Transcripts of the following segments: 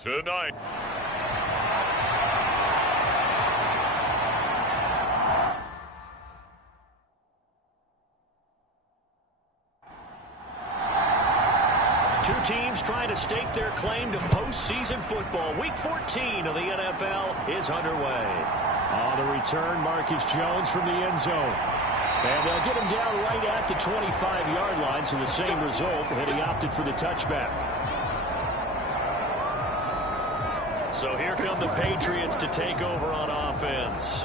tonight. Two teams trying to stake their claim to postseason football. Week 14 of the NFL is underway. On the return, Marcus Jones from the end zone. And they'll get him down right at the 25-yard line, so the same result, but he opted for the touchback. So here come the Patriots to take over on offense.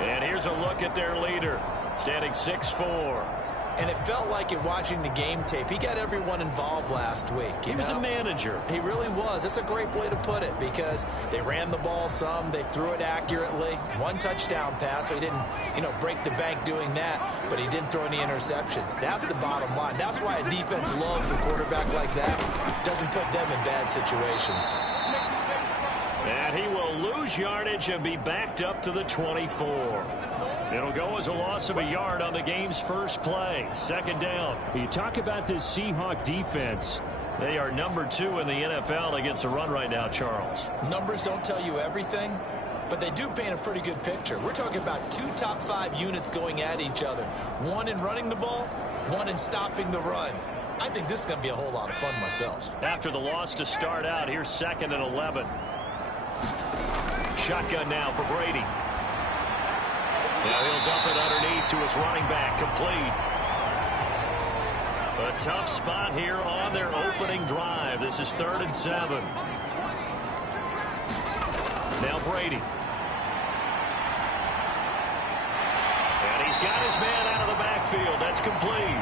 And here's a look at their leader, standing 6'4". And it felt like it watching the game tape. He got everyone involved last week. He was a manager. He really was. That's a great way to put it because they ran the ball some. They threw it accurately. One touchdown pass, so he didn't, break the bank doing that, but he didn't throw any interceptions. That's the bottom line. That's why a defense loves a quarterback like that. Doesn't put them in bad situations. And he will lose yardage and be backed up to the 24. It'll go as a loss of a yard on the game's first play. Second down. You talk about this Seahawk defense. They are number 2 in the NFL against the run right now, Charles. Numbers don't tell you everything, but they do paint a pretty good picture. We're talking about 2 top 5 units going at each other. One in running the ball, one in stopping the run. I think this is going to be a whole lot of fun myself. After the loss to start out, here's 2nd and 11. Shotgun now for Brady. Now he'll dump it underneath to his running back, complete. A tough spot here on their opening drive. This is 3rd and 7. Now Brady. And he's got his man out of the backfield. That's complete.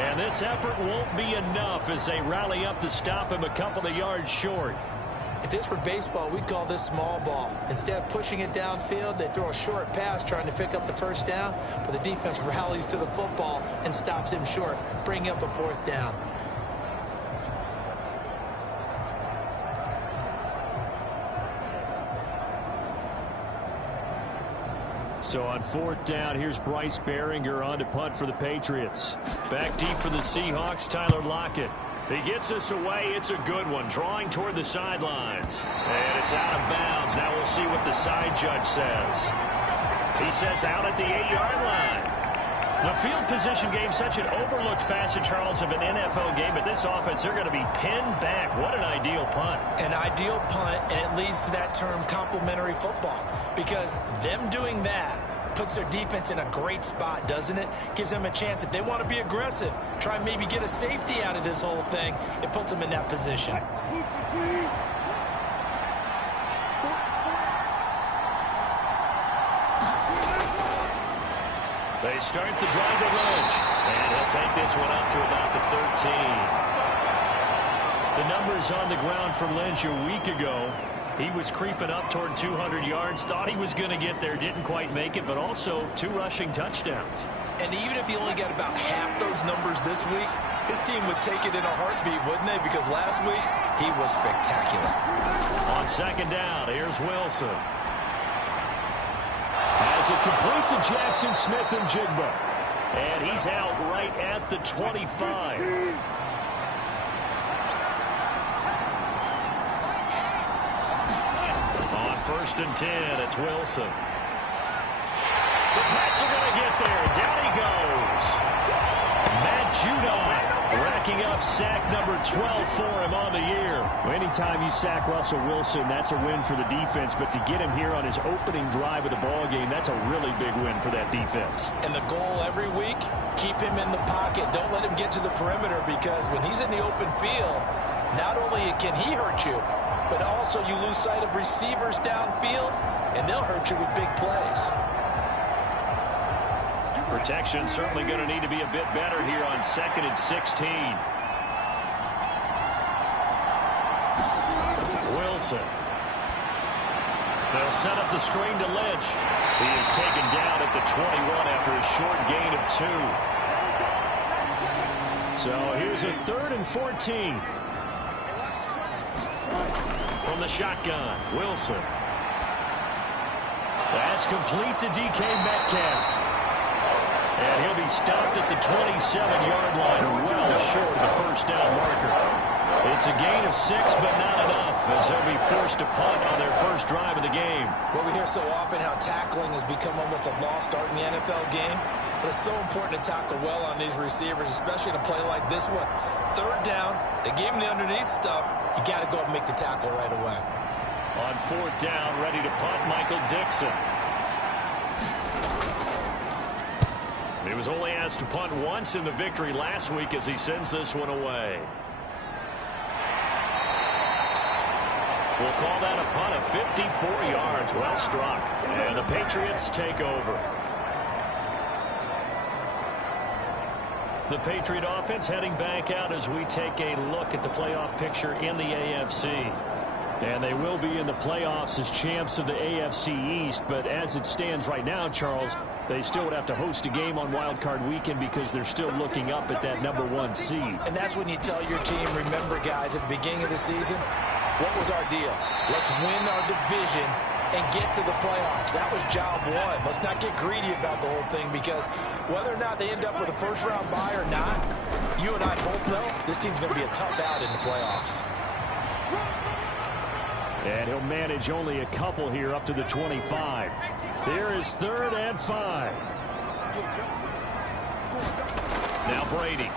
And this effort won't be enough as they rally up to stop him a couple of yards short. If this were baseball, we'd call this small ball. Instead of pushing it downfield, they throw a short pass trying to pick up the first down, but the defense rallies to the football and stops him short, bringing up a 4th down. So on 4th down, here's Bryce Behringer on to punt for the Patriots. Back deep for the Seahawks, Tyler Lockett. He gets us away. It's a good one. Drawing toward the sidelines. And it's out of bounds. Now we'll see what the side judge says. He says out at the 8-yard line. The field position game, such an overlooked facet, Charles, of an NFL game. But this offense, they're going to be pinned back. What an ideal punt. An ideal punt, and it leads to that term complementary football. Because them doing that puts their defense in a great spot, doesn't it? Gives them a chance. If they want to be aggressive, try and maybe get a safety out of this whole thing, it puts them in that position. They start the drive to Lynch, and he'll take this one up to about the 13. The numbers on the ground for Lynch a week ago. He was creeping up toward 200 yards, thought he was going to get there, didn't quite make it, but also 2 rushing touchdowns. And even if he only got about half those numbers this week, his team would take it in a heartbeat, wouldn't they? Because last week, he was spectacular. On 2nd down, here's Wilson. Has it complete to Jackson Smith and Jigba. And he's out right at the 25. On 1st and 10, it's Wilson. The Pats are going to get there. Down he goes. Matt Judon racking up sack number 12 for him on the year. Anytime you sack Russell Wilson, that's a win for the defense. But to get him here on his opening drive of the ball game, that's a really big win for that defense. And the goal every week, keep him in the pocket. Don't let him get to the perimeter, because when he's in the open field, not only can he hurt you, but also you lose sight of receivers downfield, and they'll hurt you with big plays. Protection certainly going to need to be a bit better here on 2nd and 16. Wilson. They'll set up the screen to Lynch. He is taken down at the 21 after a short gain of 2. So here's a 3rd and 14. From the shotgun, Wilson. That's complete to DK Metcalf. And he'll be stopped at the 27-yard line, well short of the first down marker. It's a gain of 6, but not enough, as they'll be forced to punt on their first drive of the game. Well, we hear so often how tackling has become almost a lost art in the NFL game. But it's so important to tackle well on these receivers, especially in a play like this one. Third down, they gave him the underneath stuff. You got to go up and make the tackle right away. On fourth down, ready to punt, Michael Dixon. He was only asked to punt once in the victory last week as he sends this one away. We'll call that a punt of 54 yards. Well struck. And the Patriots take over. The Patriot offense heading back out as we take a look at the playoff picture in the AFC. And they will be in the playoffs as champs of the AFC East. But as it stands right now, Charles, they still would have to host a game on Wild Card Weekend because they're still looking up at that #1 seed. And that's when you tell your team, remember, guys, at the beginning of the season, what was our deal? Let's win our division and get to the playoffs. That was job one. Let's not get greedy about the whole thing, because whether or not they end up with a first-round bye or not, you and I both know this team's going to be a tough out in the playoffs. And he'll manage only a couple here up to the 25. Here is 3rd and 5. Now Brady.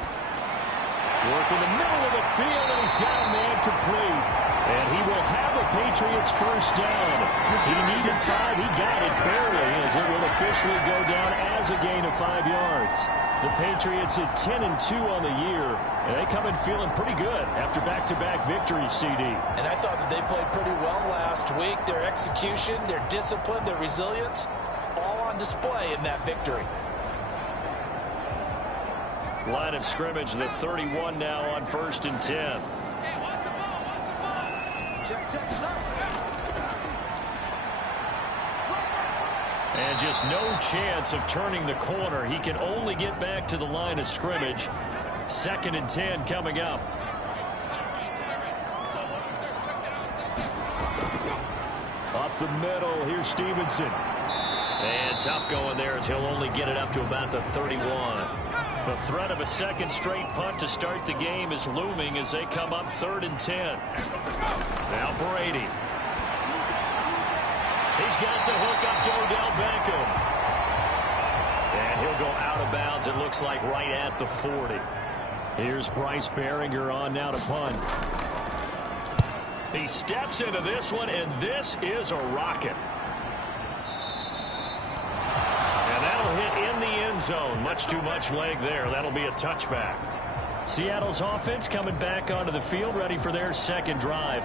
Work in the middle of the field, and he's got a man complete. And he will have a Patriots first down. He needed 5. He got it barely, as it will officially go down as a gain of 5 yards. The Patriots at 10-2 on the year, and they come in feeling pretty good after back-to-back victories, CD. And I thought that they played pretty well last week. Their execution, their discipline, their resilience, all on display in that victory. Line of scrimmage, the 31 now on 1st and 10. And just no chance of turning the corner. He can only get back to the line of scrimmage. 2nd and 10 coming up. Up the middle, here's Stevenson. And tough going there, as he'll only get it up to about the 31. The threat of a second straight punt to start the game is looming as they come up 3rd and 10. Now Brady. He's got the hook up to Odell Beckham. And he'll go out of bounds, it looks like, right at the 40. Here's Bryce Behringer on now to punt. He steps into this one, and this is a rocket. And that'll hit in the end zone. Much too much leg there. That'll be a touchback. Seattle's offense coming back onto the field, ready for their second drive.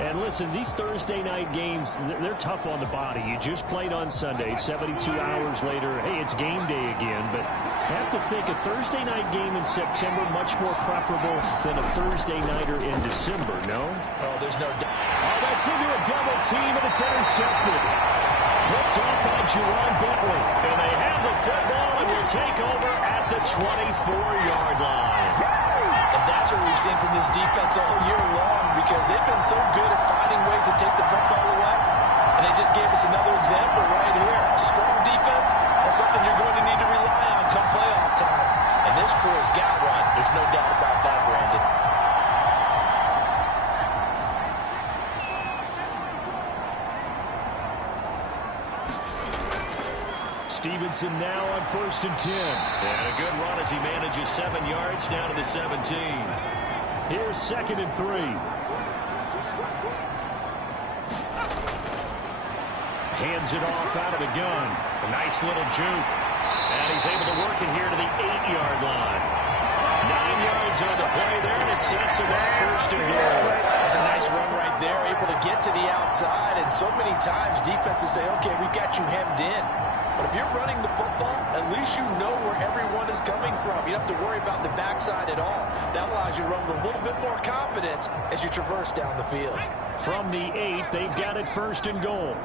And listen, these Thursday night games, they're tough on the body. You just played on Sunday. 72 hours later, hey, it's game day again. But I have to think a Thursday night game in September much more preferable than a Thursday nighter in December, no? Oh, there's no doubt. Oh, that's into a double team, and it's intercepted. Picked off by Jerron Bentley. And they have the football and will take over at the 24-yard line. And that's what we've seen from this defense all year long, because they've been so good at finding ways to take the football away. And they just gave us another example right here. A strong defense, that's something you're going to need to rely on come playoff time. And this crew has got one. There's no doubt about that, Brandon. Stevenson now on 1st and 10. And a good run as he manages 7 yards down to the 17. Here's 2nd and 3. Hands it off out of the gun. A nice little juke. And he's able to work it here to the 8-yard line. 9 yards on the play there, and it sets him up 1st and goal. That's a nice run right there, able to get to the outside. And so many times defenses say, okay, we've got you hemmed in. But if you're running the football, at least you know where everyone is coming from. You don't have to worry about the backside at all. That allows you to run with a little bit more confidence as you traverse down the field. From the 8, they've got it 1st and goal.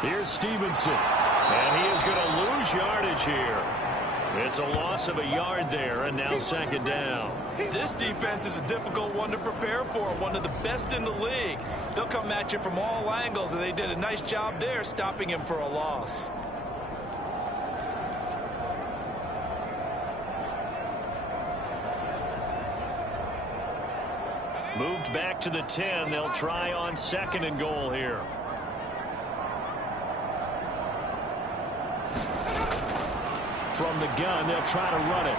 Here's Stevenson. And he is going to lose yardage here. It's a loss of a yard there, and now 2nd down. This defense is a difficult one to prepare for, one of the best in the league. They'll come at you from all angles, and they did a nice job there stopping him for a loss. Moved back to the 10. They'll try on 2nd and goal here. From the gun, they'll try to run it.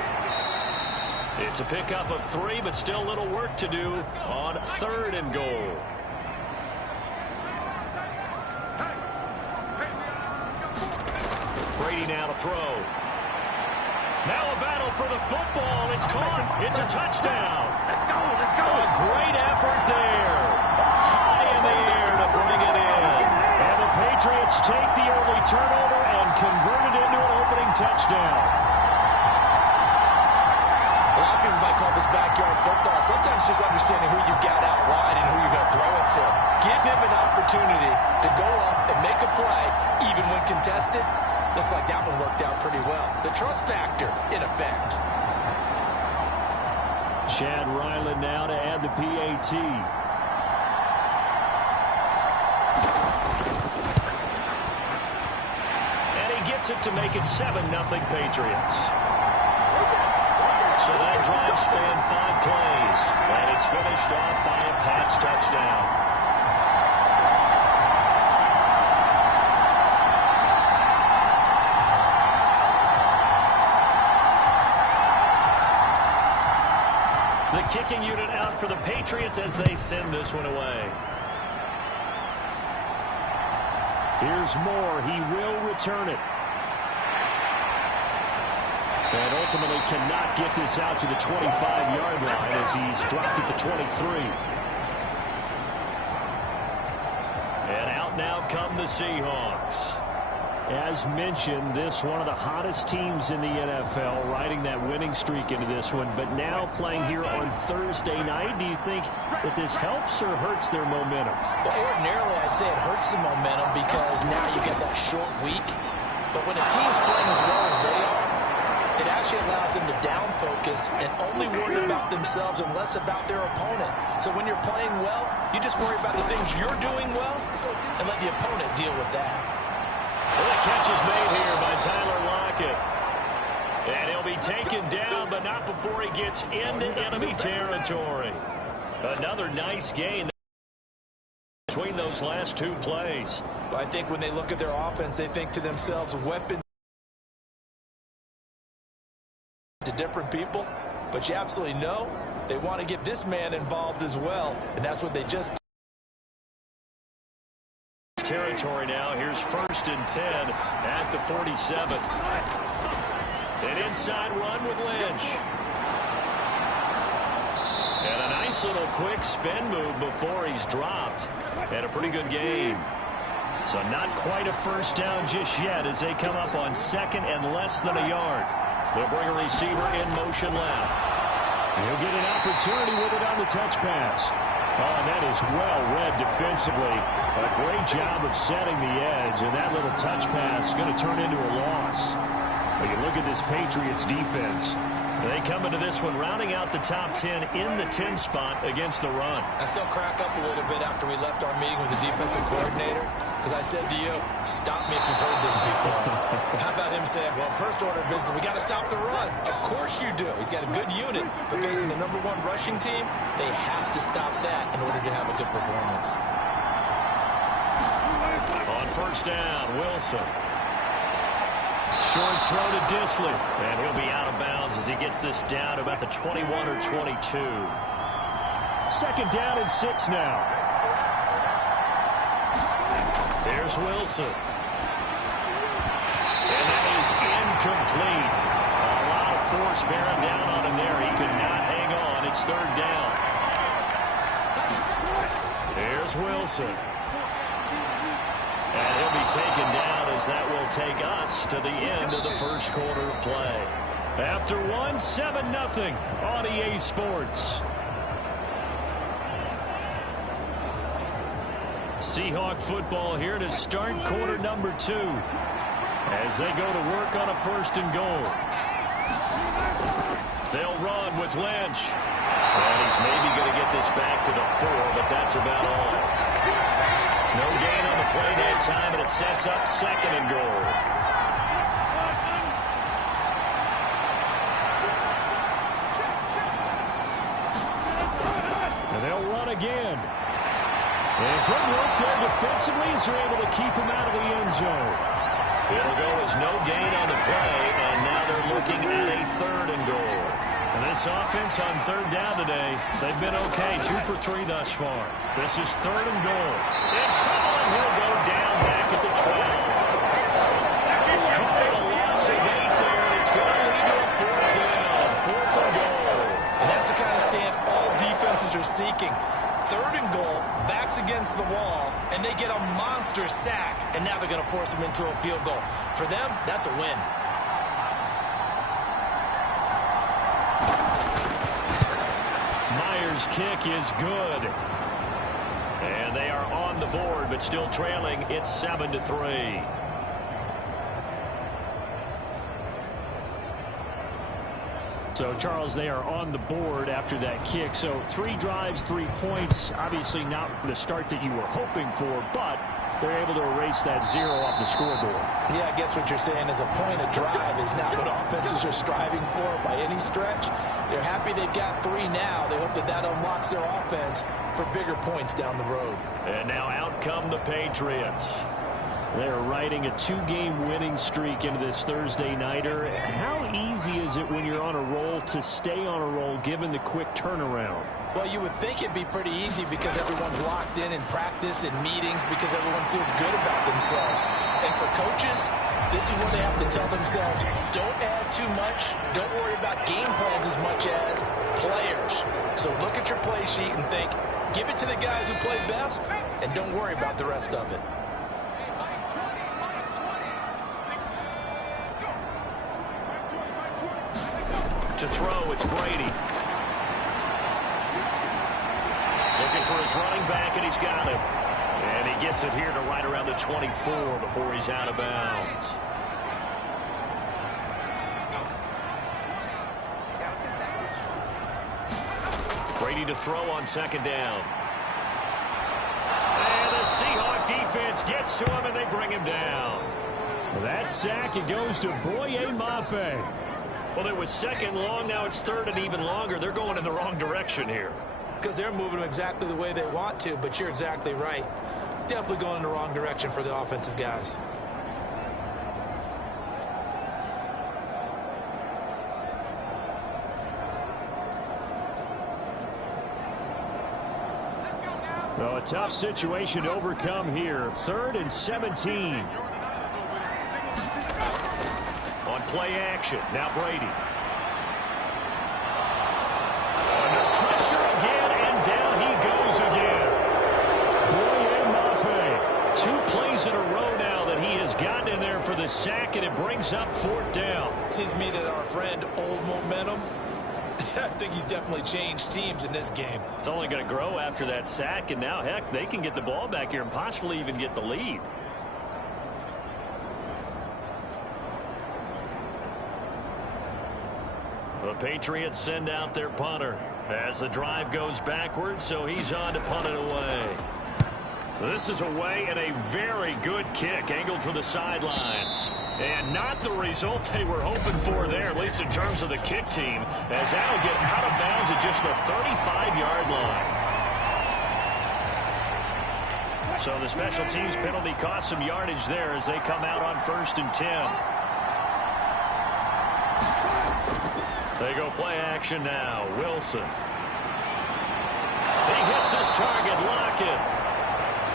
It's a pickup of 3, but still a little work to do on 3rd and goal. Brady now to throw. Now a battle for the football. It's caught. It's a touchdown. Let's go. Let's go. A great effort there. High in the air to bring it in. And the Patriots take the early turnover and convert it into an opening touchdown. A lot of people might call this backyard football. Sometimes just understanding who you've got out wide and who you're going to throw it to. Give him an opportunity to go up and make a play, even when contested. Looks like that one worked out pretty well. The trust factor, in effect. Chad Ryland now to add the PAT. And he gets it to make it 7-0 Patriots. So that drive spanned 5 plays. And it's finished off by a Pats touchdown. The kicking unit out for the Patriots as they send this one away. Here's Moore. He will return it. And ultimately cannot get this out to the 25-yard line as he's dropped at the 23. And out now come the Seahawks. As mentioned, this one of the hottest teams in the NFL, riding that winning streak into this one, but now playing here on Thursday night. Do you think that this helps or hurts their momentum? Well, ordinarily, I'd say it hurts the momentum because now you get that short week. But when a team's playing as well as they are, it actually allows them to down focus and only worry about themselves and less about their opponent. So when you're playing well, you just worry about the things you're doing well and let the opponent deal with that. Well, the catch is made here by Tyler Lockett. And he'll be taken down, but not before he gets into enemy territory. Another nice gain between those last 2 plays. Well, I think when they look at their offense, they think to themselves, weapons to different people. But you absolutely know they want to get this man involved as well. And that's what they just did. Territory now. Here's 1st and 10 at the 47. An inside run with Lynch. And a nice little quick spin move before he's dropped. And a pretty good game. So not quite a first down just yet as they come up on 2nd and less than a yard. They'll bring a receiver in motion left. He'll get an opportunity with it on the touch pass. Oh, and that is well read defensively. A great job of setting the edge, and that little touch pass is going to turn into a loss. But you look at this Patriots defense. They come into this one rounding out the top 10 in the 10 spot against the run. I still crack up a little bit after we left our meeting with the defensive coordinator because I said to you, stop me if you've heard this before. How about him saying, well, first order of business, we got to stop the run. Of course you do. He's got a good unit, but facing the #1 rushing team, they have to stop that in order to have a good performance. On 1st down, Wilson. Short throw to Disley, and he'll be out of bounds as he gets this down to about the 21 or 22. 2nd down and 6 now. There's Wilson. And that is incomplete. A lot of force bearing down on him there. He could not hang on. It's 3rd down. There's Wilson. And he'll be taken down as that will take us to the end of the first quarter of play. After one, 7-0 on EA Sports. Seahawk football here to start quarter number 2 as they go to work on a 1st and goal. They'll run with Lynch. And he's maybe going to get this back to the 4, but that's about all. No gain on the play that time, and it sets up 2nd and goal. And they'll again. And good work there defensively as they're able to keep him out of the end zone. It'll go as no gain on the play, and now they're looking at a 3rd and goal. And this offense on 3rd down today, they've been okay, 2 for 3 thus far. This is 3rd and goal. In trouble, and he'll go down back at the 12. Call it a loss of 8 there, and it's going to lead to a 4th down, 4th and goal. And that's the kind of stand all defenses are seeking. 3rd and goal, backs against the wall, and they get a monster sack, and now they're going to force them into a field goal. For them, that's a win. Myers' kick is good. And they are on the board, but still trailing. It's 7-3. So, Charles, they are on the board after that kick. So 3 drives, 3 points. Obviously not the start that you were hoping for, but they're able to erase that 0 off the scoreboard. Yeah, I guess what you're saying is a point of drive is not what offenses are striving for by any stretch. They're happy they've got 3 now. They hope that that unlocks their offense for bigger points down the road. And now out come the Patriots. They're riding a 2-game winning streak into this Thursday nighter. How easy is it when you're on a roll to stay on a roll given the quick turnaround? Well, you would think it'd be pretty easy because everyone's locked in practice and meetings because everyone feels good about themselves. And for coaches, this is where they have to tell themselves, don't add too much, don't worry about game plans as much as players. So look at your play sheet and think, give it to the guys who play best, and don't worry about the rest of it. To throw, it's Brady. Looking for his running back, and he's got him. And he gets it here to right around the 24 before he's out of bounds. Brady to throw on 2nd down. And the Seahawk defense gets to him, and they bring him down. That sack, it goes to Boye Mafe. Well, it was 2nd long. Now it's 3rd and even longer. They're going in the wrong direction here. Because they're moving them exactly the way they want to, but you're exactly right. Definitely going in the wrong direction for the offensive guys. Well, a tough situation to overcome here. 3rd and 17. On play action, now Brady. Under pressure again, and down he goes again. Boye Mafe. 2 plays in a row now that he has gotten in there for the sack, and it brings up 4th down. Seems to me that our friend Old Momentum, I think he's definitely changed teams in this game. It's only going to grow after that sack, and now, heck, they can get the ball back here and possibly even get the lead. The Patriots send out their punter as the drive goes backwards, so he's on to punt it away. This is away and a very good kick angled for the sidelines. And not the result they were hoping for there, at least in terms of the kick team, as that'll get out of bounds at just the 35-yard line. So the special teams penalty cost some yardage there as they come out on 1st and 10. They go play action now. Wilson. He hits his target, Lockett.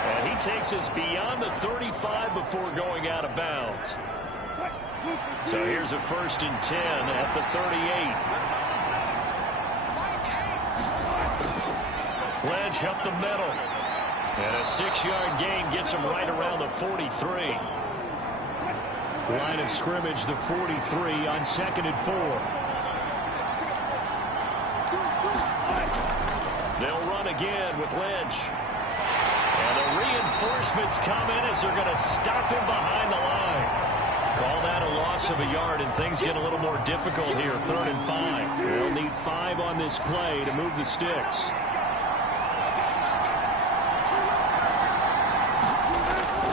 And he takes us beyond the 35 before going out of bounds. So here's a 1st and 10 at the 38. Ledge up the middle. And a 6-yard gain gets him right around the 43. Line of scrimmage, the 43 on 2nd and 4. They'll run again with Lynch. And the reinforcements come in as they're going to stop him behind the line. Call that a loss of a yard, and things get a little more difficult here, 3rd and 5. They'll need 5 on this play to move the sticks.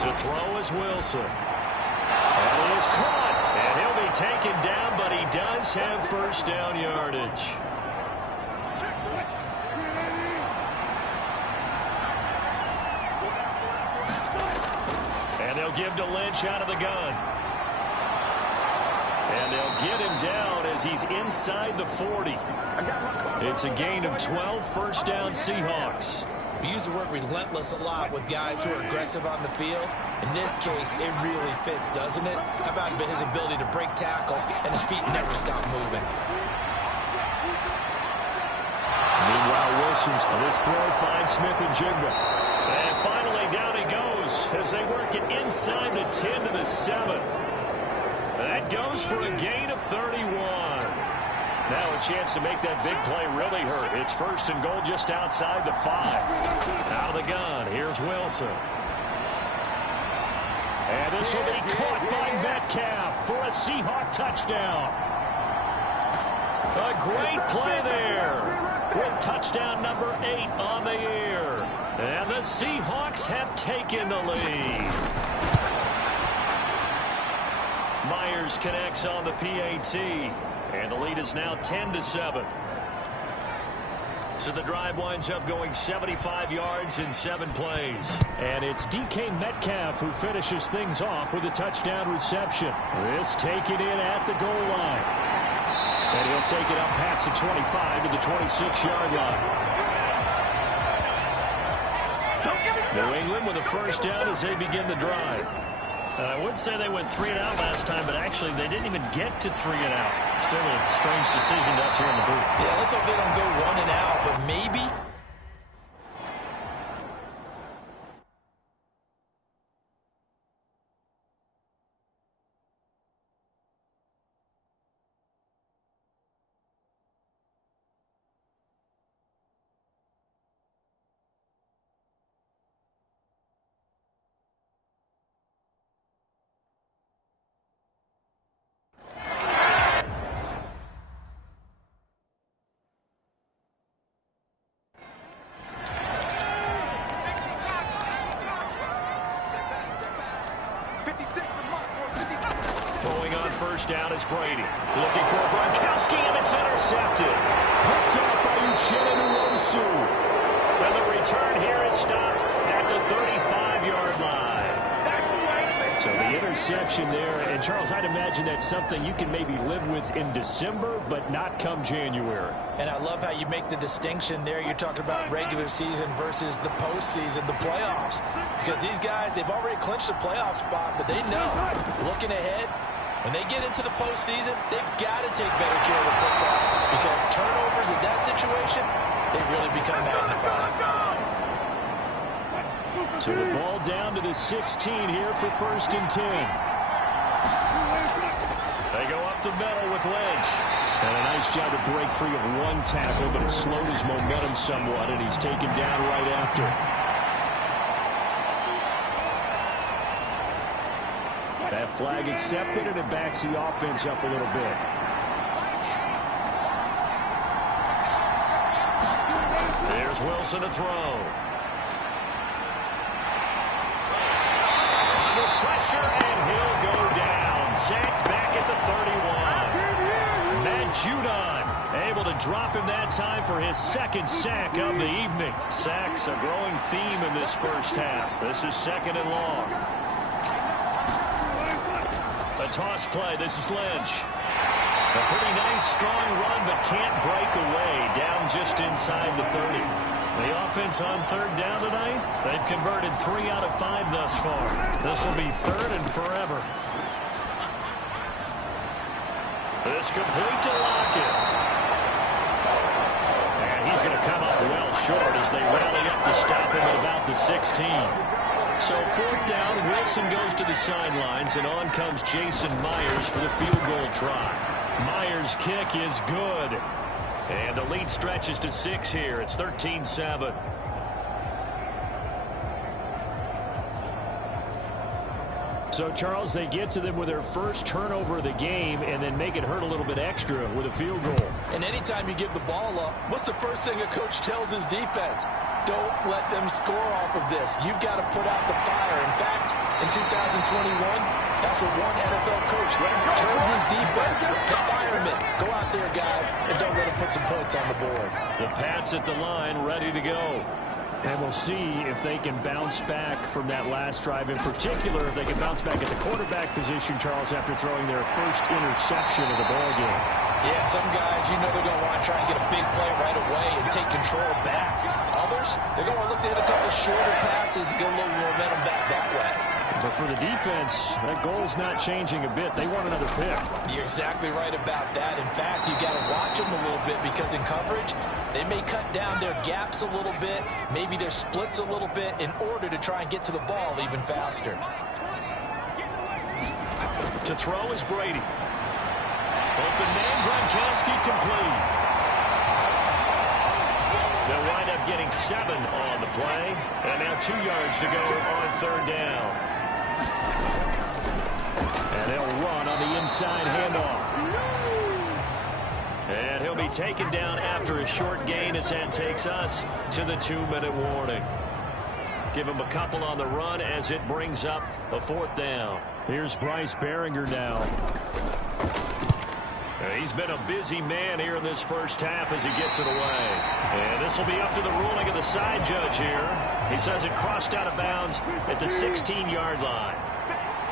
To throw is Wilson. And he is caught. And he'll be taken down, but he does have 1st down yardage. And they'll give to Lynch out of the gun. And they'll get him down as he's inside the 40. It's a gain of 12, first down Seahawks. We use the word relentless a lot with guys who are aggressive on the field. In this case, it really fits, doesn't it? How about his ability to break tackles and his feet never stop moving? Meanwhile, this throw finds Smith and Jigba. And finally, down he goes as they work it inside the 10 to the 7. That goes for a gain of 31. Now a chance to make that big play really hurt. It's first and goal just outside the 5. Out of the gun, here's Wilson. And this will be caught by Metcalf for a Seahawk touchdown. A great play there with touchdown number 8 on the year. And the Seahawks have taken the lead. Myers connects on the PAT. And the lead is now 10 to 7. So the drive winds up going 75 yards in 7 plays. And it's DK Metcalf who finishes things off with a touchdown reception. This taken in at the goal line. And he'll take it up past the 25 to the 26-yard line. New England with a first down as they begin the drive. I would say they went 3 and out last time, but actually they didn't even get to 3 and out. Still a strange decision to us here in the booth. Yeah, let's hope they don't go 1 and out, but maybe. First down is Brady. Looking for Gronkowski, and it's intercepted. Picked off by Uchenna. And the return here is stopped at the 35-yard line. So the interception there. And, Charles, I'd imagine that's something you can maybe live with in December, but not come January. And I love how you make the distinction there. You're talking about regular season versus the postseason, the playoffs. Because these guys, they've already clinched a playoff spot, but they know, looking ahead, when they get into the postseason, they've got to take better care of the football because turnovers in that situation, they really become magnified. So the ball down to the 16 here for first and 10. They go up the middle with Lynch. And a nice job to break free of one tackle, but it slowed his momentum somewhat, and he's taken down right after. That flag accepted, and it backs the offense up a little bit. There's Wilson to throw. Under pressure, and he'll go down. Sacked back at the 31. Matt Judon able to drop him that time for his second sack of the evening. Sacks a growing theme in this first half. This is second and long. A toss play. This is Lynch. A pretty nice, strong run, but can't break away. Down just inside the 30. The offense on third down tonight, they've converted 3 out of 5 thus far. This will be third and forever. This complete to Lockett. And he's going to come up well short as they rally up to stop him at about the 16. So fourth down, Wilson goes to the sidelines, and on comes Jason Myers for the field goal try. Myers' kick is good. And the lead stretches to 6 here. It's 13-7. So, Charles, they get to them with their first turnover of the game and then make it hurt a little bit extra with a field goal. And anytime you give the ball up, what's the first thing a coach tells his defense? Don't let them score off of this. You've got to put out the fire. In fact, in 2021, that's what one NFL coach told his defense. The firemen. Go out there, guys, and don't let them put some points on the board. The Pats at the line, ready to go. And we'll see if they can bounce back from that last drive. In particular, if they can bounce back at the quarterback position, Charles, after throwing their first interception of the ball game. Yeah, some guys, they're going to want to try and get a big play right away and take control back. Others, they're going to look to hit a couple shorter passes, get a little momentum back that way. But for the defense, that goal's not changing a bit. They want another pick. You're exactly right about that. In fact, you got to watch them a little bit because in coverage, they may cut down their gaps a little bit, maybe their splits a little bit in order to try and get to the ball even faster. To throw is Brady. Open man, Gronkowski complete. They'll wind up getting 7 on the play. And now 2 yards to go on 3rd down. And they'll run on the inside handoff. And he'll be taken down after a short gain as that takes us to the 2-minute warning. Give him a couple on the run as it brings up a 4th down. Here's Bryce Behringer now. He's been a busy man here in this first half as he gets it away. And this will be up to the ruling of the side judge here. He says it crossed out of bounds at the 16-yard line.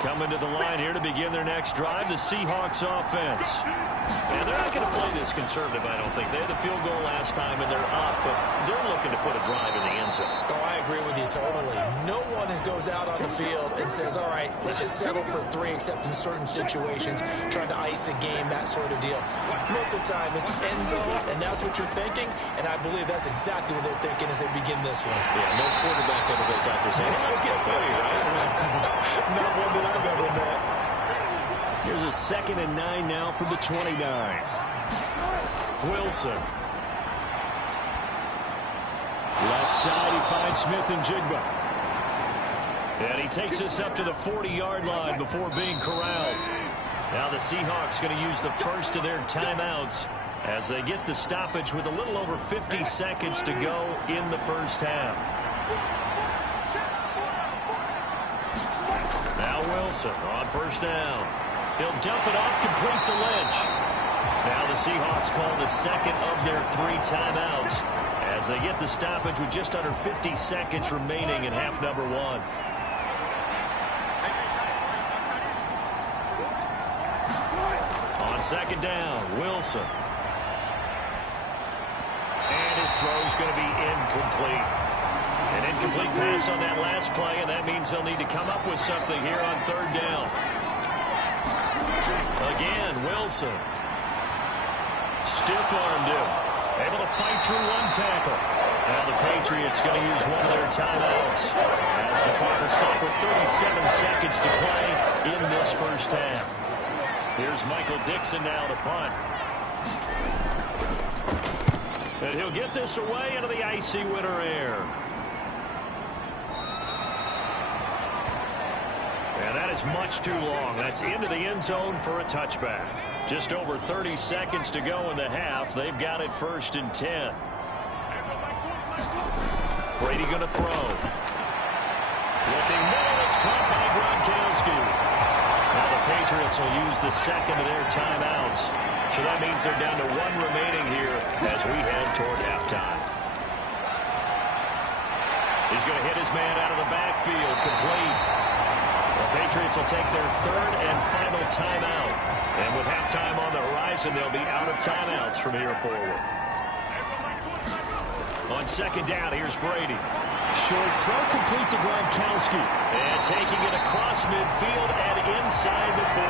Coming to the line here to begin their next drive, the Seahawks offense. And they're not going to play this conservative, I don't think. They had the field goal last time, and they're up, but they're looking to put a drive in the end zone. Oh, I agree with you totally. No one goes out on the field and says, all right, let's just settle for 3, except in certain situations, trying to ice a game, that sort of deal. Most of the time, it's end zone, and that's what you're thinking, and I believe that's exactly what they're thinking as they begin this one. Yeah, no quarterback ever goes out there saying, let's get 3, right? Not one that I've ever met. Here's a 2nd and 9 now from the 29. Wilson. Left side, he finds Smith and Jigba. And he takes us up to the 40-yard line before being corralled. Now the Seahawks going to use the first of their timeouts as they get the stoppage with a little over 50 seconds to go in the first half. Now Wilson on 1st down. He'll dump it off complete to Lynch. Now the Seahawks call the 2nd of their 3 timeouts as they get the stoppage with just under 50 seconds remaining in half number 1. On 2nd down, Wilson. And his throw's going to be incomplete. An incomplete pass on that last play, and that means they'll need to come up with something here on 3rd down. Again, Wilson. Stiff-armed him. Able to fight through 1 tackle. Now the Patriots going to use one of their timeouts as the clock will stop with 37 seconds to play in this first half. Here's Michael Dixon now to punt. And he'll get this away into the icy winter air. And that is much too long. That's into the end zone for a touchback. Just over 30 seconds to go in the half. They've got it 1st and 10. Brady going to throw. Looking middle. It's caught by Gronkowski. Now the Patriots will use the 2nd of their timeouts. So that means they're down to 1 remaining here as we head toward halftime. He's going to hit his man out of the backfield. Complete. The Patriots will take their 3rd and final timeout. And with halftime on the horizon, they'll be out of timeouts from here forward. On 2nd down, here's Brady. Short throw complete to Gronkowski. And taking it across midfield and inside the 45.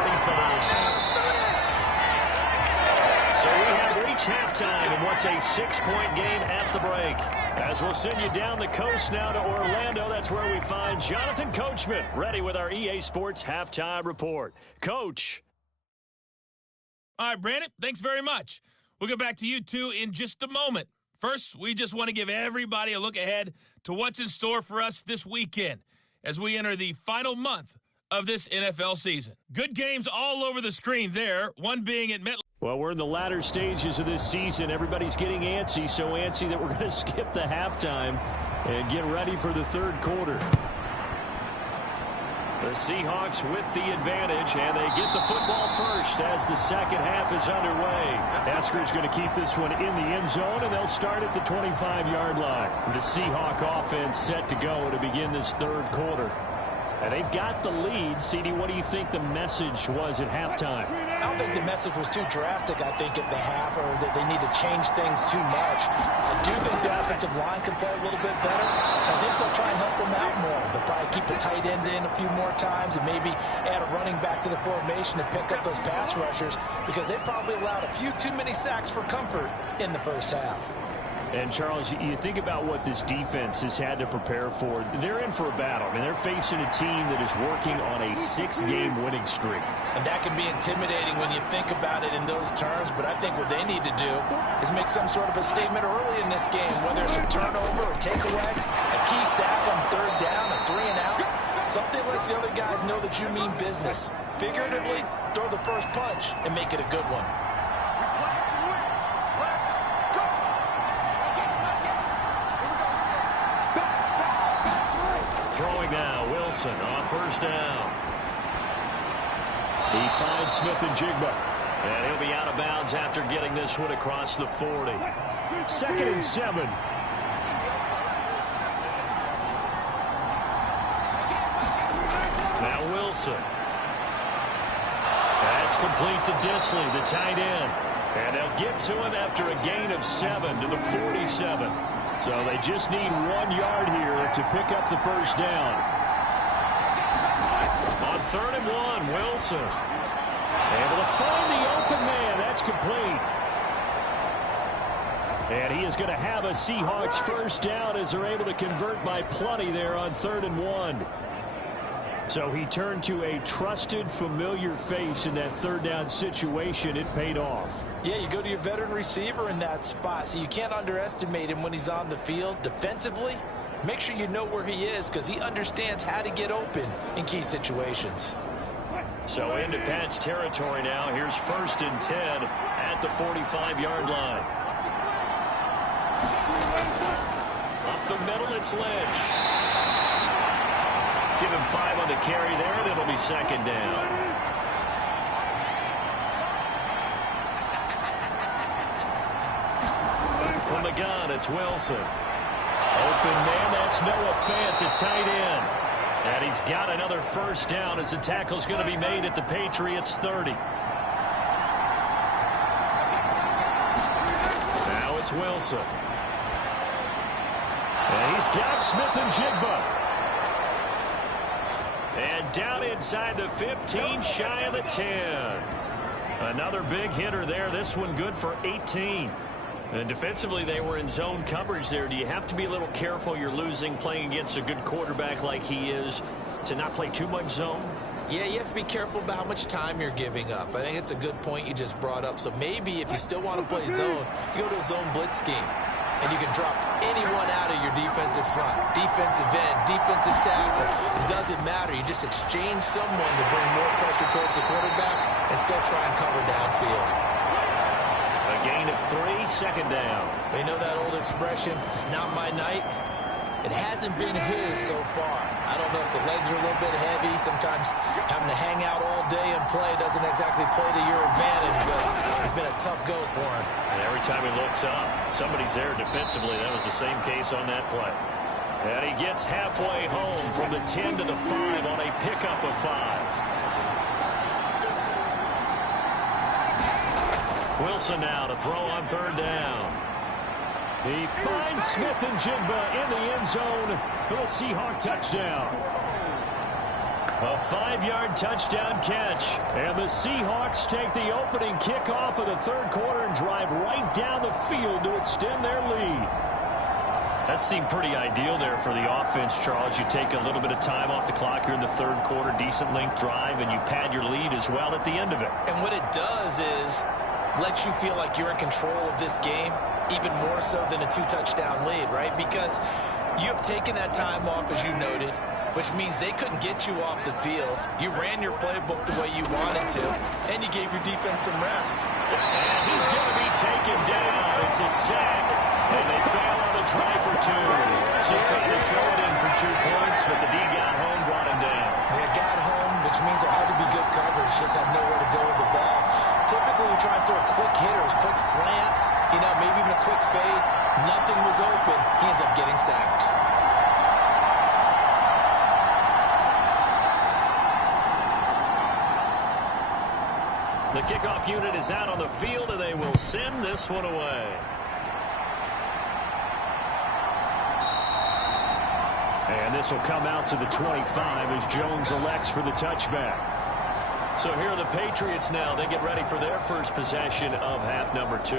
So we have reached halftime in what's a 6-point game at the break. As we'll send you down the coast now to Orlando, that's where we find Jonathan Coachman ready with our EA Sports Halftime Report. Coach. All right, Brandon, thanks very much. We'll get back to you two in just a moment. First, we just want to give everybody a look ahead to what's in store for us this weekend as we enter the final month of this NFL season. Good games all over the screen there, one being at MetLife. Well, we're in the latter stages of this season. Everybody's getting antsy, so antsy that we're going to skip the halftime and get ready for the 3rd quarter. The Seahawks with the advantage, and they get the football first as the second half is underway. Esker's going to keep this one in the end zone, and they'll start at the 25-yard line. The Seahawk offense set to go to begin this third quarter. And they've got the lead. CD, what do you think the message was at halftime? I don't think the message was too drastic, I think, at the half, or that they need to change things too much. I do think the offensive line can play a little bit better. I think they'll try and help them out more. They'll probably keep the tight end in a few more times and maybe add a running back to the formation to pick up those pass rushers, because they probably allowed a few too many sacks for comfort in the first half. And, Charles, you think about what this defense has had to prepare for. They're in for a battle. I mean, they're facing a team that is working on a 6-game winning streak. And that can be intimidating when you think about it in those terms, but I think what they need to do is make some sort of a statement early in this game, whether it's a turnover, a takeaway, a key sack on third down, a 3 and out. Something lets the other guys know that you mean business. Figuratively, throw the first punch and make it a good one. Now, Wilson on first down. He finds Smith-Njigba. And he'll be out of bounds after getting this one across the 40. 2nd and 7. Now Wilson. That's complete to Disley, the tight end. And they'll get to him after a gain of 7 to the 47. So they just need 1 yard here to pick up the first down. On 3rd and 1, Wilson able to find the open man. That's complete. And he is going to have a Seahawks first down as they're able to convert by plenty there on 3rd and 1. So he turned to a trusted, familiar face in that third down situation. It paid off. Yeah, you go to your veteran receiver in that spot, so you can't underestimate him when he's on the field. Defensively, make sure you know where he is, because he understands how to get open in key situations. So into Pat's territory now. Here's 1st and 10 at the 45-yard line. Up the middle, it's Lynch. Give him 5 on the carry there, and it'll be 2nd down. From the gun, it's Wilson. Open man, that's Noah Fant, the tight end. And he's got another first down as the tackle's going to be made at the Patriots 30. Now it's Wilson. And he's got Smith-Njigba. And down inside the 15, shy of the 10. Another big hitter there. This one good for 18. And defensively, they were in zone coverage there. Do you have to be a little careful? You're losing playing against a good quarterback like he is to not play too much zone? Yeah, you have to be careful about how much time you're giving up. I think it's a good point you just brought up. So maybe if you still want to play zone, you go to a zone blitz scheme. And you can drop anyone out of your defensive front, defensive end, defensive tackle. It doesn't matter. You just exchange someone to bring more pressure towards the quarterback and still try and cover downfield. A gain of 3, 2nd down. You know that old expression, it's not my night? It hasn't been his so far. I don't know if the legs are a little bit heavy. Sometimes having to hang out all day and play doesn't exactly play to your advantage, but it's been a tough go for him. And every time he looks up, somebody's there defensively. That was the same case on that play. And he gets halfway home from the 10 to the 5 on a pickup of 5. Wilson now to throw on 3rd down. He finds Smith-Njigba in the end zone for the Seahawk touchdown. A 5-yard touchdown catch. And the Seahawks take the opening kickoff of the third quarter and drive right down the field to extend their lead. That seemed pretty ideal there for the offense, Charles. You take a little bit of time off the clock here in the third quarter, decent length drive, and you pad your lead as well at the end of it. And what it does is let you feel like you're in control of this game, even more so than a 2-touchdown lead, right? Because you have taken that time off, as you noted, which means they couldn't get you off the field. You ran your playbook the way you wanted to, and you gave your defense some rest. And he's going to be taken down. It's a sack, and they fail on the try for 2. So trying to throw it in for 2 points, but the D got home, brought him down. Yeah, just had nowhere to go with the ball. Typically, you try and throw quick hitters, quick slants, maybe even a quick fade. Nothing was open. He ends up getting sacked. The kickoff unit is out on the field, and they will send this one away. And this will come out to the 25 as Jones elects for the touchback. So here are the Patriots now. They get ready for their first possession of half number 2.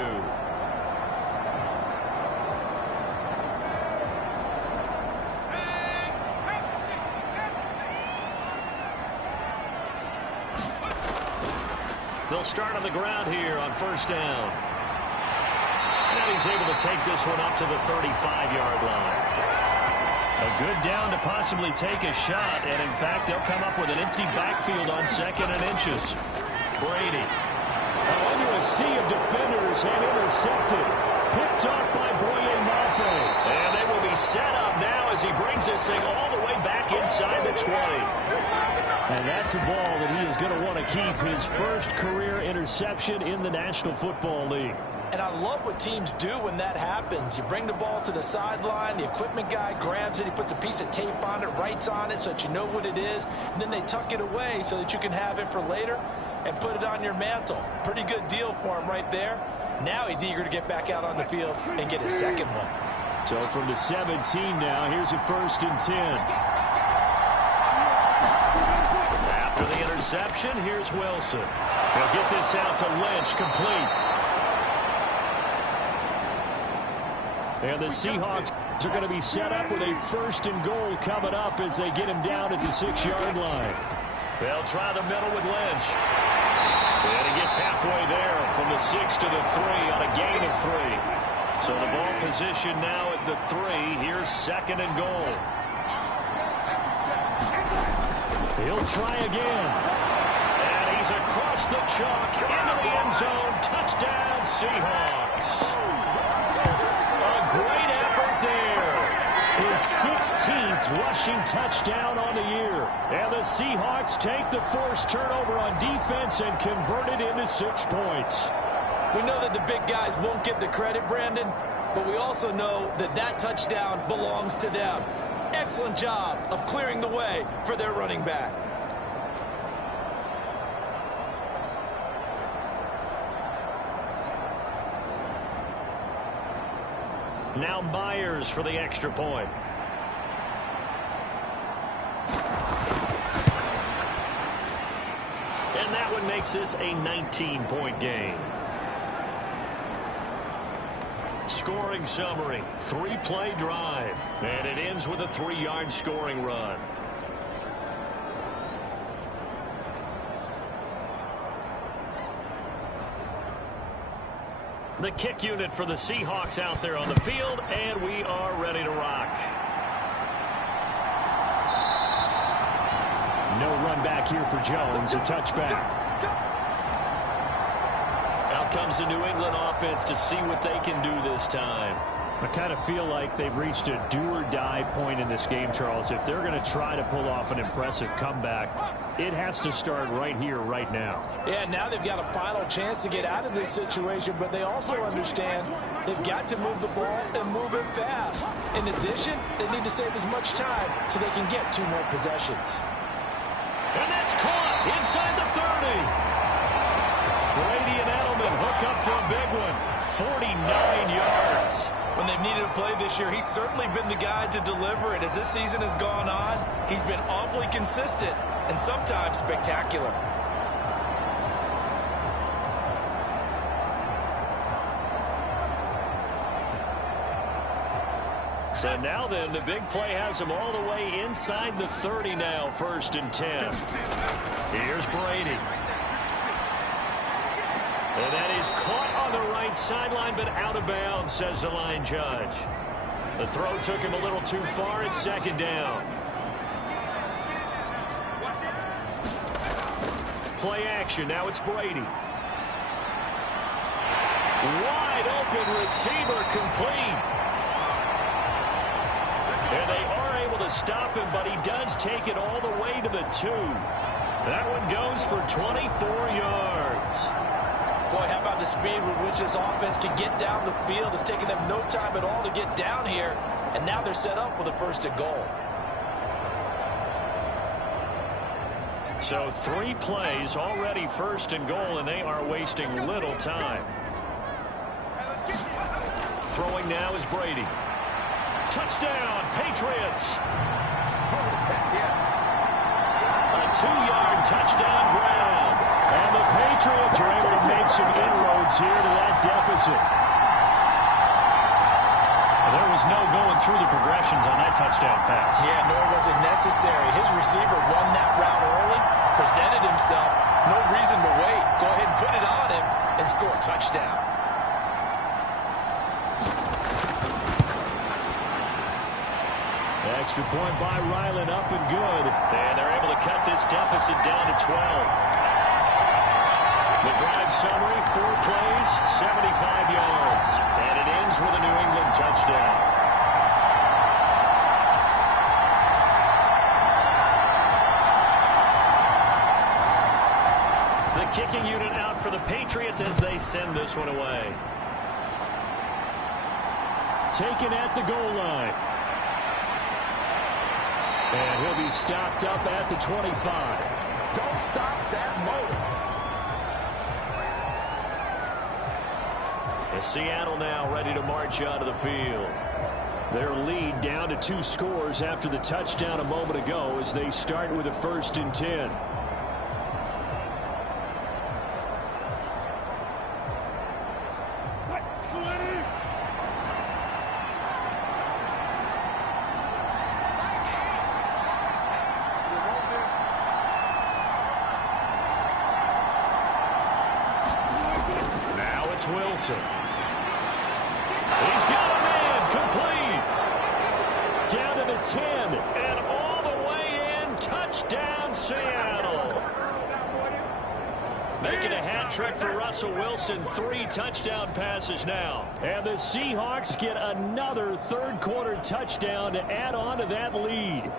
They'll start on the ground here on first down. And he's able to take this one up to the 35-yard line. A good down to possibly take a shot, and in fact, they'll come up with an empty backfield on 2nd and inches. Brady. Under a sea of defenders and intercepted. Picked off by Boye Mafe. And they will be set up now as he brings this thing all the way back inside the 20. And that's a ball that he is going to want to keep, his first career interception in the National Football League. And I love what teams do when that happens. You bring the ball to the sideline, the equipment guy grabs it, he puts a piece of tape on it, writes on it so that you know what it is, and then they tuck it away so that you can have it for later and put it on your mantle. Pretty good deal for him right there. Now he's eager to get back out on the field and get his second one. So from the 17 now, here's a 1st and 10. After the interception, here's Wilson. He'll get this out to Lynch, complete. And the Seahawks are going to be set up with a 1st and goal coming up as they get him down at the 6-yard line. They'll try the middle with Lynch. And he gets halfway there from the 6 to the 3 on a gain of 3. So the ball position now at the 3. Here's 2nd and goal. He'll try again. And he's across the chalk into the end zone. Touchdown, Seahawks. Great effort there. His 16th rushing touchdown on the year. And the Seahawks take the forced turnover on defense and convert it into 6 points. We know that the big guys won't get the credit, Brandon, but we also know that that touchdown belongs to them. Excellent job of clearing the way for their running back. Now Myers for the extra point. And that one makes this a 19-point game. Scoring summary, 3-play drive. And it ends with a 3-yard scoring run. The kick unit for the Seahawks out there on the field, and we are ready to rock. No run back here for Jones, a touchback. Out comes the New England offense to see what they can do this time. I kind of feel like they've reached a do-or-die point in this game, Charles. If they're going to try to pull off an impressive comeback, it has to start right here, right now. Yeah, now they've got a final chance to get out of this situation, but they also understand they've got to move the ball and move it fast. In addition, they need to save as much time so they can get 2 more possessions. And that's caught inside the 30. Brady and Edelman hook up for a big one. 49 yards. When they've needed a play this year, he's certainly been the guy to deliver it. As this season has gone on, he's been awfully consistent and sometimes spectacular. So now then, the big play has him all the way inside the 30 now, 1st and 10. Here's Brady. And that is caught on the right sideline, but out of bounds, says the line judge. The throw took him a little too far. It's 2nd down. Play action. Now it's Brady. Wide open receiver, complete. And they are able to stop him, but he does take it all the way to the 2. That one goes for 24 yards. Boy, how about the speed with which this offense can get down the field? It's taken them no time at all to get down here, and now they're set up with a 1st and goal. So 3 plays already 1st and goal, and they are wasting little time. Throwing now is Brady. Touchdown, Patriots. A 2-yard touchdown grab. And the Patriots are able to make some inroads here to that deficit. There was no going through the progressions on that touchdown pass. Yeah, nor was it necessary. His receiver won that route early, presented himself, no reason to wait. Go ahead and put it on him and score a touchdown. Extra point by Ryland, up and good. And they're able to cut this deficit down to 12. The drive summary, 4 plays, 75 yards. And it ends with a New England touchdown. The kicking unit out for the Patriots as they send this one away. Taken at the goal line. And he'll be stopped up at the 25. Don't stop that motor. As Seattle now ready to march out of the field. Their lead down to 2 scores after the touchdown a moment ago as they start with a 1st and 10. Wilson. He's got a man complete. Down to the 10 and all the way in. Touchdown, Seattle. Making a hat trick for Russell Wilson. 3 touchdown passes now. And the Seahawks get another 3rd quarter touchdown to add on to that lead.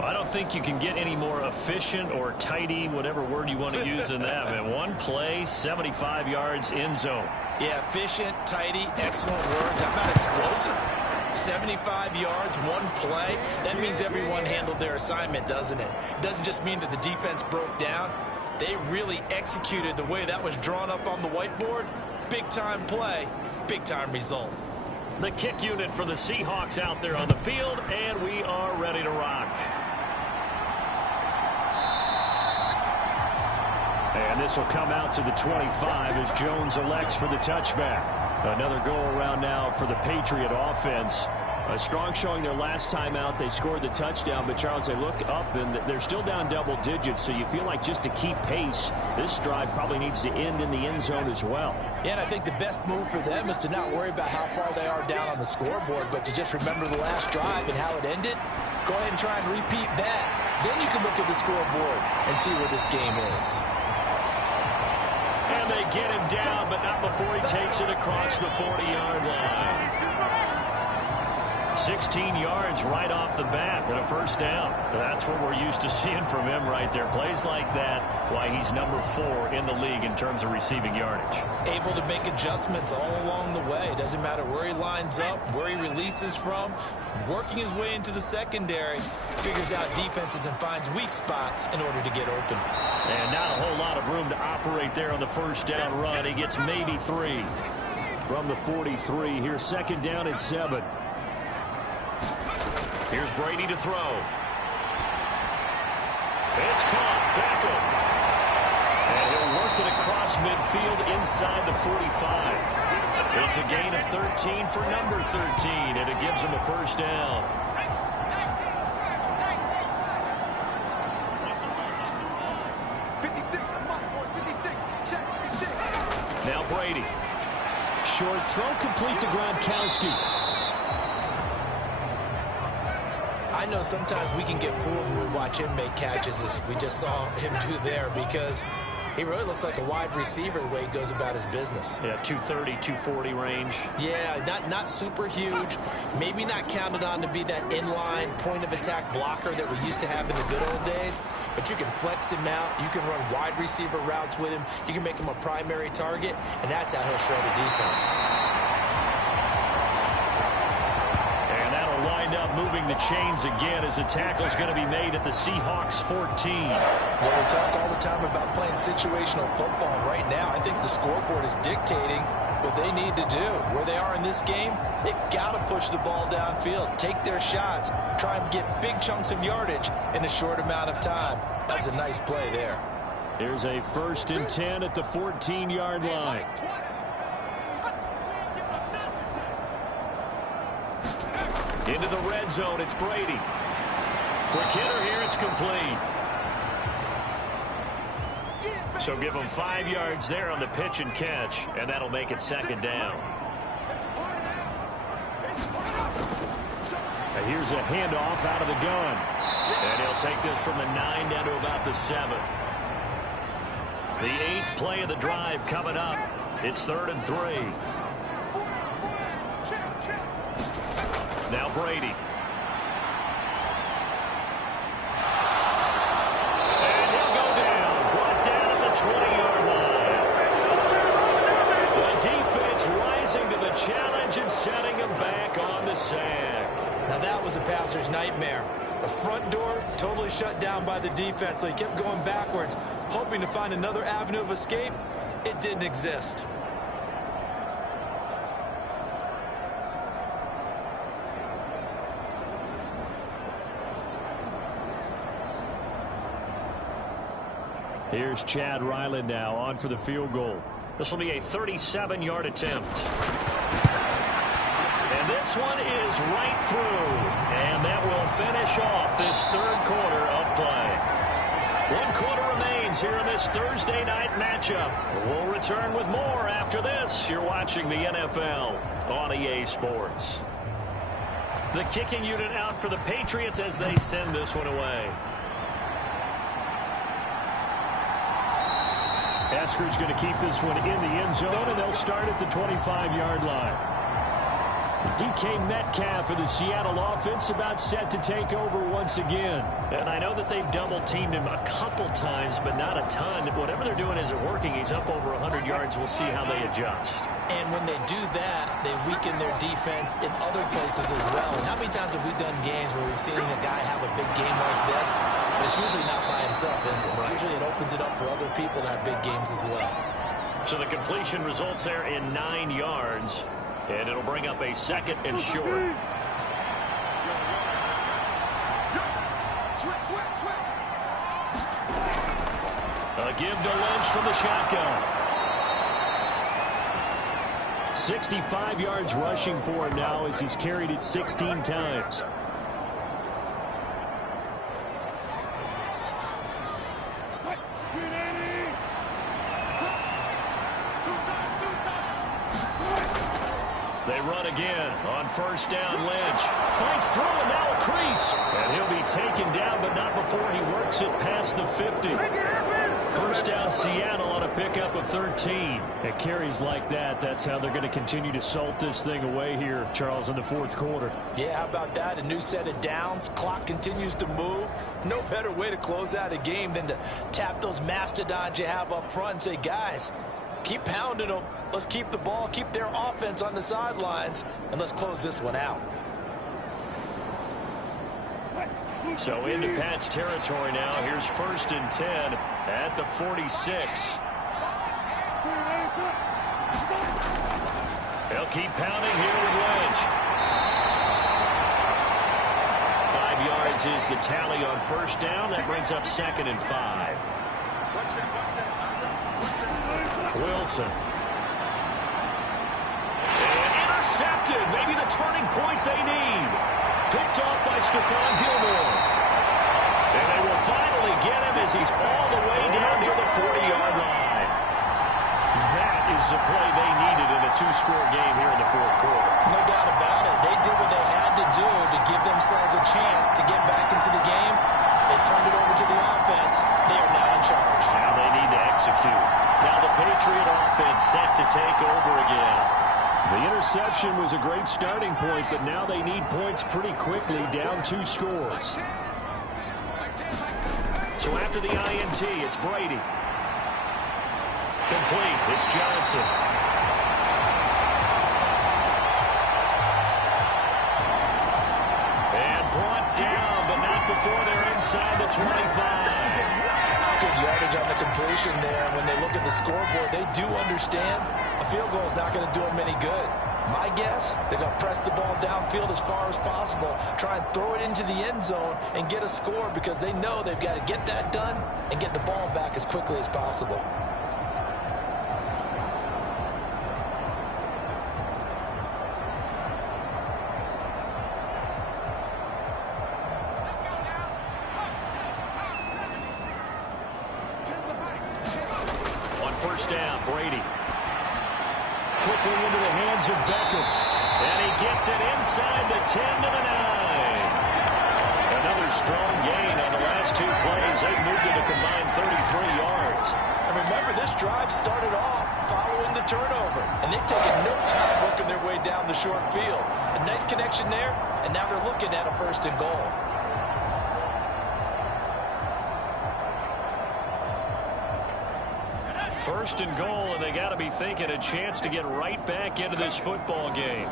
I don't think you can get any more efficient or tidy, whatever word you want to use in that, man. 1 play, 75 yards, end zone. Yeah, efficient, tidy, excellent words. How about explosive? 75 yards, 1 play. That means everyone handled their assignment, doesn't it? It doesn't just mean that the defense broke down. They really executed the way that was drawn up on the whiteboard. Big-time play, big-time result. The kick unit for the Seahawks out there on the field, and we are ready to rock. And this will come out to the 25 as Jones elects for the touchback. Another goal around now for the Patriot offense. A strong showing their last time out. They scored the touchdown, but Charles, they look up and they're still down double digits, so you feel like just to keep pace, this drive probably needs to end in the end zone as well. Yeah, and I think the best move for them is to not worry about how far they are down on the scoreboard, but to just remember the last drive and how it ended. Go ahead and try and repeat that. Then you can look at the scoreboard and see where this game is. And they get him down, but not before he takes it across the 40-yard line. 16 yards right off the bat and a 1st down. That's what we're used to seeing from him right there. Plays like that, why he's number 4 in the league in terms of receiving yardage. Able to make adjustments all along the way. Doesn't matter where he lines up, where he releases from. Working his way into the secondary, figures out defenses and finds weak spots in order to get open. And not a whole lot of room to operate there on the 1st down run. He gets maybe 3 from the 43. Here's 2nd down and 7. Here's Brady to throw. It's caught. Beckham. And he'll work it across midfield inside the 45. It's a gain of 13 for number 13, and it gives him a 1st down. Now Brady. Short throw complete to Gronkowski. I know sometimes we can get fooled when we watch him make catches, as we just saw him do there, because He really looks like a wide receiver the way he goes about his business. Yeah, 230, 240 range. Yeah, not super huge. Maybe not counted on to be that inline point-of-attack blocker that we used to have in the good old days. But you can flex him out. You can run wide receiver routes with him. You can make him a primary target, and that's how he'll shred a defense. And that'll wind up moving the chains again as a tackle's going to be made at the Seahawks 14. Well, we talk all the time about playing situational football. And right now, I think the scoreboard is dictating what they need to do. Where they are in this game, they've got to push the ball downfield, take their shots, try and get big chunks of yardage in a short amount of time. That was a nice play there. Here's a 1st and 10 at the 14-yard line. Into the red zone, it's Brady. Quick hitter here, it's complete. So give him 5 yards there on the pitch and catch, and that'll make it 2nd down. And here's a handoff out of the gun. And he'll take this from the 9 down to about the 7. The 8th play of the drive coming up. It's 3rd and 3. Now Brady. And he'll go down. Brought down at the 20-yard line. The defense rising to the challenge and setting him back on the sack. Now that was a passer's nightmare. The front door totally shut down by the defense, so he kept going backwards, hoping to find another avenue of escape. It didn't exist. Here's Chad Ryland now on for the field goal. This will be a 37-yard attempt. And this one is right through. And that will finish off this 3rd quarter of play. 1 quarter remains here in this Thursday night matchup. We'll return with more after this. You're watching the NFL on EA Sports. The kicking unit out for the Patriots as they send this one away. Esker's going to keep this one in the end zone, and they'll start at the 25-yard line. DK Metcalf of the Seattle offense about set to take over once again. And I know that they've double-teamed him a couple times, but not a ton. Whatever they're doing isn't working. He's up over 100 yards. We'll see how they adjust. And when they do that, they weaken their defense in other places as well. And how many times have we done games where we've seen a guy have a big game like this? But it's usually not by himself, is it? Right. Usually it opens it up for other people to have big games as well. So the completion results there in 9 yards. And it'll bring up a 2nd and short. A give to Lynch from the shotgun. 65 yards rushing for him now as he's carried it 16 times. They run again on 1st down. Lynch fights through and now a crease. And he'll be taken down, but not before he works it past the 50. 1st down Seattle on a pickup of 13. At carries like that, that's how they're going to continue to salt this thing away here, Charles, in the 4th quarter. Yeah, how about that? A new set of downs. Clock continues to move. No better way to close out a game than to tap those mastodons you have up front and say, guys, keep pounding them. Let's keep the ball, keep their offense on the sidelines, and let's close this one out. So into Pat's territory now. Here's 1st and 10 at the 46. They'll keep pounding here with Lynch. 5 yards is the tally on 1st down. That brings up 2nd and 5. Wilson. And intercepted. Maybe the turning point they need. Picked off by Stephon Gilmore. And they will finally get him as he's all the way down near the 40-yard line. That is the play they needed in a 2-score game here in the 4th quarter. No doubt about it. They did what they had to do to give themselves a chance to get back into the game. They turned it over to the offense. They are now in charge. Now they need to execute. Now the Patriot offense set to take over again. The interception was a great starting point, but now they need points pretty quickly, down 2 scores. So after the INT, it's Brady. Complete. It's Johnson. And brought down, but not before they're inside the 25. Good yardage on the completion there. When they look at the scoreboard, they do understand a field goal is not going to do them any good. My guess, they're going to press the ball downfield as far as possible, try and throw it into the end zone and get a score because they know they've got to get that done and get the ball back as quickly as possible. First down, Brady. Quickly into the hands of Beckham. And he gets it inside the 10 to the 9. Another strong gain on the last 2 plays. They've moved it a combined 33 yards. And remember, this drive started off following the turnover. And they've taken no time working their way down the short field. A nice connection there, and now they're looking at a 1st and goal. First and goal, and they got to be thinking a chance to get right back into this football game.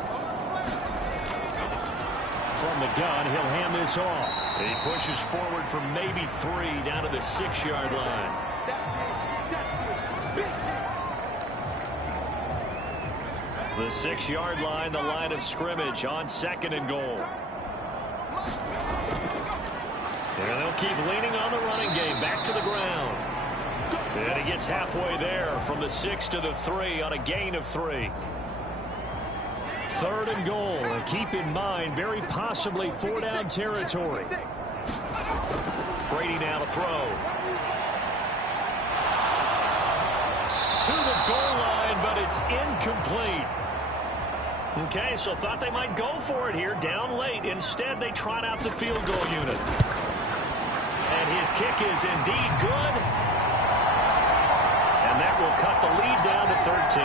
From the gun, he'll hand this off. He pushes forward for maybe 3 down to the 6-yard line. The 6-yard line, the line of scrimmage on 2nd and goal. And they'll keep leaning on the running game, back to the ground. And he gets halfway there from the 6 to the 3 on a gain of 3. 3rd and goal. And keep in mind, very possibly 4-down territory. Brady now to throw. To the goal line, but it's incomplete. Okay, so thought they might go for it here, down late. Instead, they trot out the field goal unit. And his kick is indeed good. And that will cut the lead down to 13.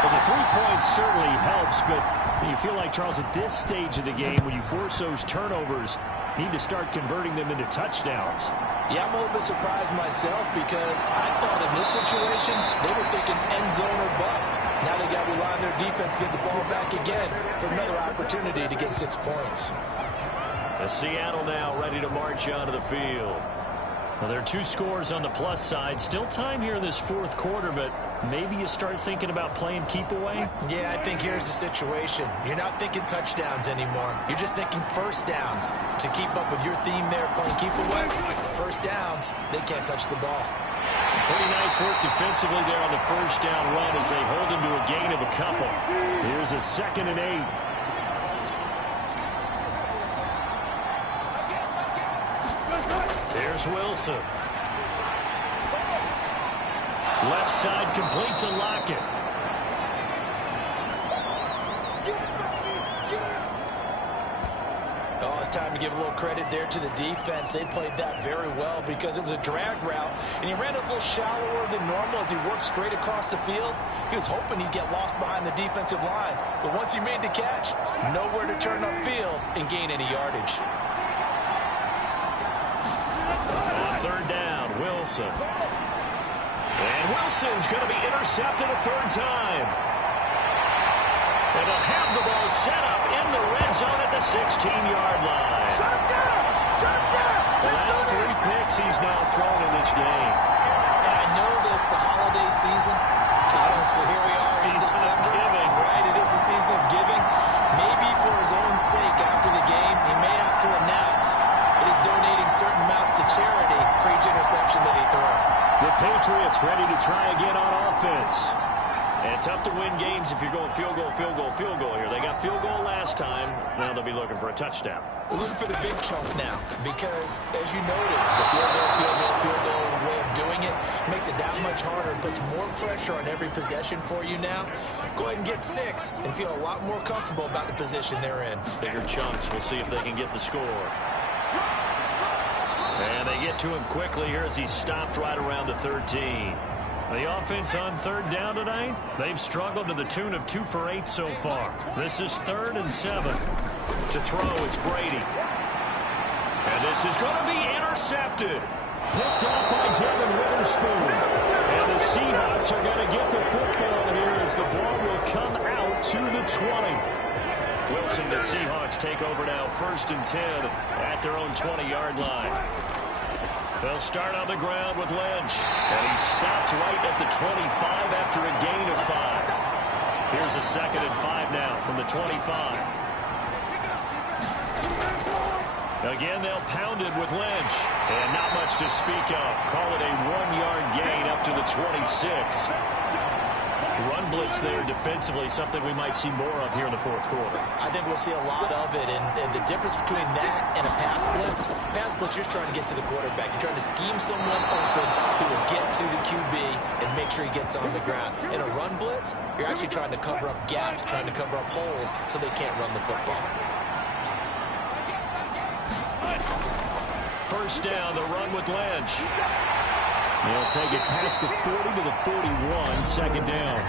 Well, the 3 points certainly helps, but you feel like, Charles, at this stage of the game, when you force those turnovers, need to start converting them into touchdowns. Yeah, I'm a little bit surprised myself because I thought in this situation they were thinking end zone or bust. Now they got to rely on their defense to get the ball back again for another opportunity to get 6 points. The Seattle now ready to march onto the field. Well, there are 2 scores on the plus side. Still time here in this 4th quarter, but maybe you start thinking about playing keep away? Yeah, I think here's the situation. You're not thinking touchdowns anymore. You're just thinking 1st downs. To keep up with your theme there, playing keep away, 1st downs, they can't touch the ball. Pretty nice work defensively there on the 1st down run as they hold him to a gain of a couple. Here's a 2nd and 8. There's Wilson. Left side complete to Lockett. Oh, it's time to give a little credit there to the defense. They played that very well because it was a drag route, and he ran a little shallower than normal as he worked straight across the field. He was hoping he'd get lost behind the defensive line, but once he made the catch, nowhere to turn upfield and gain any yardage. On 3rd down, Wilson. And Wilson's going to be intercepted a 3rd time. And they'll have the ball set up in the red zone at the 16-yard line. Well, that's 3 picks he's now thrown in this game. And I know this, the holiday season, because here we are in December. Giving. Right, it is the season of giving. Maybe for his own sake after the game, he may have to announce that he's donating certain amounts to charity for each interception that he threw. The Patriots ready to try again on offense. And tough to win games if you're going field goal, field goal, field goal here. They got field goal last time. Now they'll be looking for a touchdown. We're looking for the big chunk now because, as you noted, the field goal way of doing it makes it that much harder and puts more pressure on every possession for you now. Go ahead and get 6 and feel a lot more comfortable about the position they're in. Bigger chunks. We'll see if they can get the score. And they get to him quickly here as he's stopped right around the 13. The offense on third down tonight, they've struggled to the tune of 2 for 8 so far. This is 3rd and 7. To throw, it's Brady. And this is going to be intercepted. Picked off by Devin Witherspoon. And the Seahawks are going to get the football here as the ball will come out to the 20. Wilson, the Seahawks take over now, 1st and 10 at their own 20-yard line. They'll start on the ground with Lynch. And he stopped right at the 25 after a gain of 5. Here's a 2nd and 5 now from the 25. Again, they'll pound it with Lynch. And not much to speak of. Call it a 1-yard gain up to the 26. Run blitz there defensively, something we might see more of here in the 4th quarter. I think we'll see a lot of it, and the difference between that and a pass blitz, you're just trying to get to the quarterback. You're trying to scheme someone open who will get to the QB and make sure he gets on the ground. In a run blitz, you're actually trying to cover up gaps, trying to cover up holes so they can't run the football. 1st down, the run with Lynch. They'll take it past the 40 to the 41, 2nd down.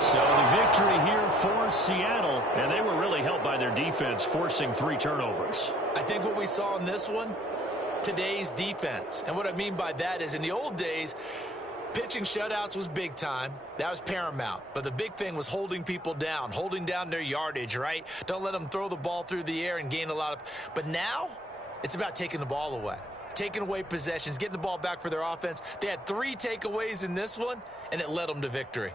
So the victory here for Seattle, and they were really helped by their defense, forcing 3 turnovers. I think what we saw in this one, today's defense. And what I mean by that is in the old days, pitching shutouts was big time. That was paramount. But the big thing was holding people down, holding down their yardage, right? Don't let them throw the ball through the air and gain a lot of... But now, it's about taking the ball away. Taking away possessions, getting the ball back for their offense. They had 3 takeaways in this one, and it led them to victory.